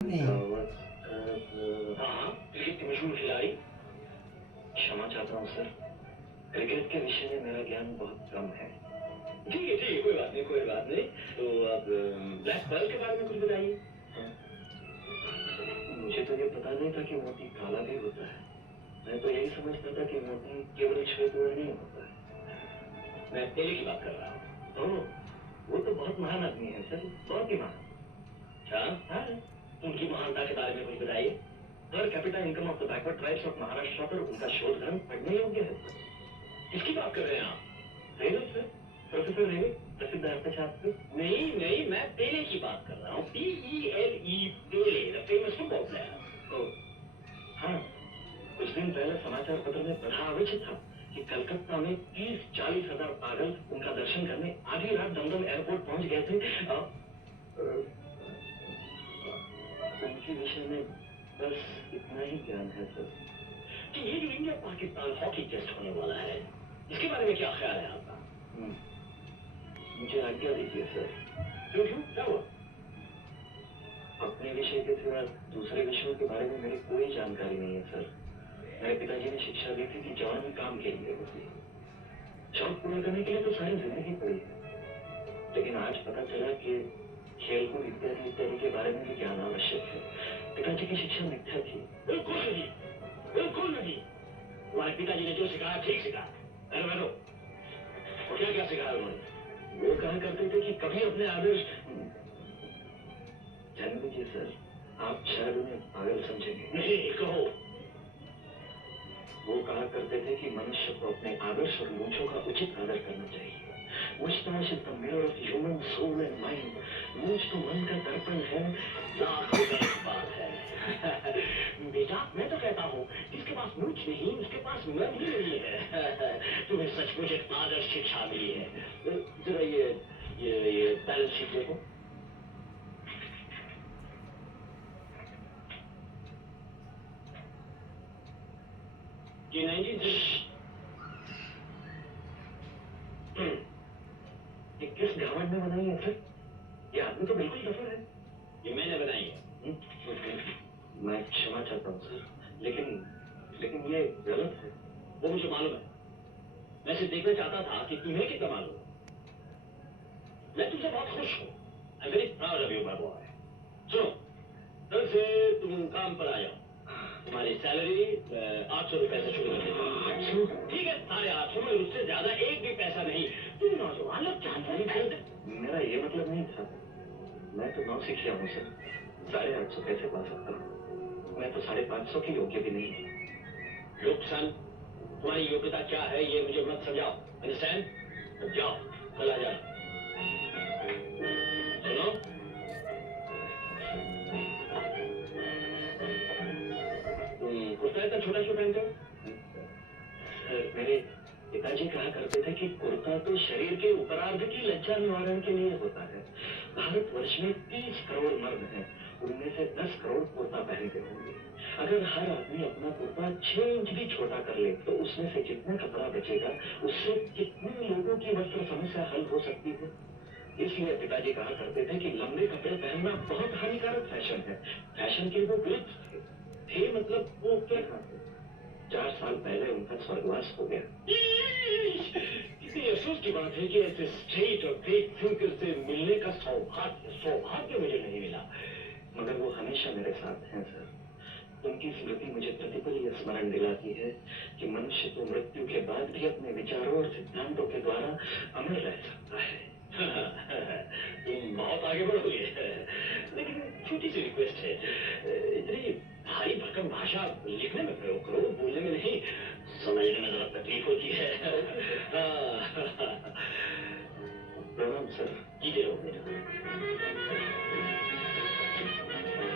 नहीं। हाँ, क्रिकेट के मशहूर खिलाड़ी। क्षमा चाहता हूँ सर, क्रिकेट के विषय में मेरा ज्ञान बहुत कम है। ठीक है, कोई बात नहीं, कोई बात नहीं। तो अब ब्लैक पर्ल के बारे में कुछ बताइए। मुझे तो ये पता नहीं था कि मोती काला भी होता है। मैं तो यही समझता था कि मोती केवल श्वेत वर्णीय होता है। मैं तेरे की बात कर रहा हूँ। ओह, वो तो बहुत महान आदमी है सर, बहुत ही महान। अच्छा, हाँ, उनकी महानता के बारे में कुछ बताइए। Per capita income of the backward tribes of Maharashtra पर उनका शोध ग्रंथ पढ़ने योग्य है। किसकी बात कर रहे हैं आप? रेणु सर, प्रोफेसर रेणु, प्रसिद्ध अर्थशास्त्री। नहीं नहीं, मैं पेले की बात कर रहा हूँ। PELE, Pele, the famous football player. हाँ, कुछ दिन पहले समाचार पत्र में पढ़ा आवश्यक था कि कलकत्ता में 30-40 हजार पागल उनका दर्शन करने आधी रात दमदम एयरपोर्ट पहुंच गए थे। उनके विषय में बस इतना ही ज्ञान है सर। कि ये जो इंडिया पाकिस्तान हॉकी टेस्ट होने वाला है, इसके बारे में क्या ख्याल है आपका? मुझे आज्ञा दीजिए सर। क्यों क्या हुआ? अपने विषय के सिवा दूसरे विषयों के बारे में मेरी कोई जानकारी नहीं है सर। मेरे पिताजी ने शिक्षा दी थी कि जवानी काम के लिए होती है, शौक पूरा करने के लिए तो सारी जिंदगी पड़ी है। लेकिन आज पता चला कि खेलकूद इत्यादि इत्यादि के बारे में भी ज्ञान आवश्यक है। पिताजी की शिक्षा मिथ्या थी। बिल्कुल नहीं, बिल्कुल नहीं। तुम्हारे पिताजी ने जो सिखाया ठीक सिखाया। बैठो। और क्या क्या सिखाया उन्होंने? वो कहा करते थे कि कभी अपने आदर्श। जान लीजिए सर, आप शायद उन्हें पागल समझेंगे। नहीं, कहो। वो कहा करते थे कि मनुष्य को अपने आदर्श और मूंछों का उचित आदर करना चाहिए। Moustache is the mirror of human soul and mind. मूंछ तो मन का दर्पण है। लाख रुपए की बात है। बेटा, मैं तो कहता हूँ जिसके पास मूंछ नहीं उसके पास मन ही नहीं है। तुम्हें सचमुच एक आदर्श शिक्षा मिली है। जरा ये बैलेंस शीट देखो। ये 19 ये किस घमंड में बनाई है सर? ये आदमी तो बिल्कुल सफर है। ये मैंने बनाई है। मैं क्षमा चाहता हूँ सर, लेकिन ये गलत है। वो मुझे मालूम है। मैं सिर्फ देखना चाहता था कि तुम्हें कितना मालूम है। मैं तुमसे बहुत खुश हूँ। I am very proud of you my boy. सुनो, कल से तुम काम पर आ जाओ। तुम्हारी सैलरी 800 रुपए से शुरू कर देता हूँ। ठीक है, 850 मगर उससे ज्यादा एक भी पैसा नहीं। तुम नौजवान लोग जानकारी खरीद। मेरा ये मतलब नहीं था। मैं तो नौसिखिया हूँ सर, 850 कैसे पा सकता हूँ? मैं तो 550 की योग्य भी नहीं। लोग सन, तुम्हारी योग्यता क्या है ये मुझे मत समझाओ। अंडरस्टैंड? अब जाओ, कल आ जाना। सुनो, तुम कुर्ता इतना छोटा क्यों पहनते हो? मेरे पिताजी कहा करते थे कि कुर्ता तो शरीर के उत्तरार्ध की लज्जा निवारण के लिए होता है। भारतवर्ष में 30 करोड़ मर्द हैं, उनमें से 10 करोड़ कुर्ता पहनते होंगे। अगर हर आदमी अपना कुर्ता 6 इंच भी छोटा कर ले तो उसमें से जितना कपड़ा बचेगा उससे कितने लोगों की वस्त्र समस्या हल हो सकती है। इसलिए पिताजी कहा करते थे कि लंबे कपड़े पहनना बहुत हानिकारक फैशन है। फैशन के वो विरुद्ध थे मतलब वो क्या खाते। 4 साल पहले उनका स्वर्गवास हो गया। कितनी अफसोस की बात है कि ऐसे स्ट्रेट और ग्रेट थिंकर से मिलने का सौभाग्य मुझे नहीं मिला। मगर वो हमेशा मेरे साथ हैं सर। उनकी स्मृति मुझे प्रतिपल ये स्मरण दिलाती है कि मनुष्य तो मृत्यु के बाद भी अपने विचारों और सिद्धांतों के द्वारा अमर रह सकता है। तुम बहुत आगे बढ़ोगे, लेकिन छोटी सी रिक्वेस्ट है, इतनी भारी भरकम भाषा लिखने में प्रयोग करो, बोलने में नहीं। समझने में जरा तकलीफ होती है।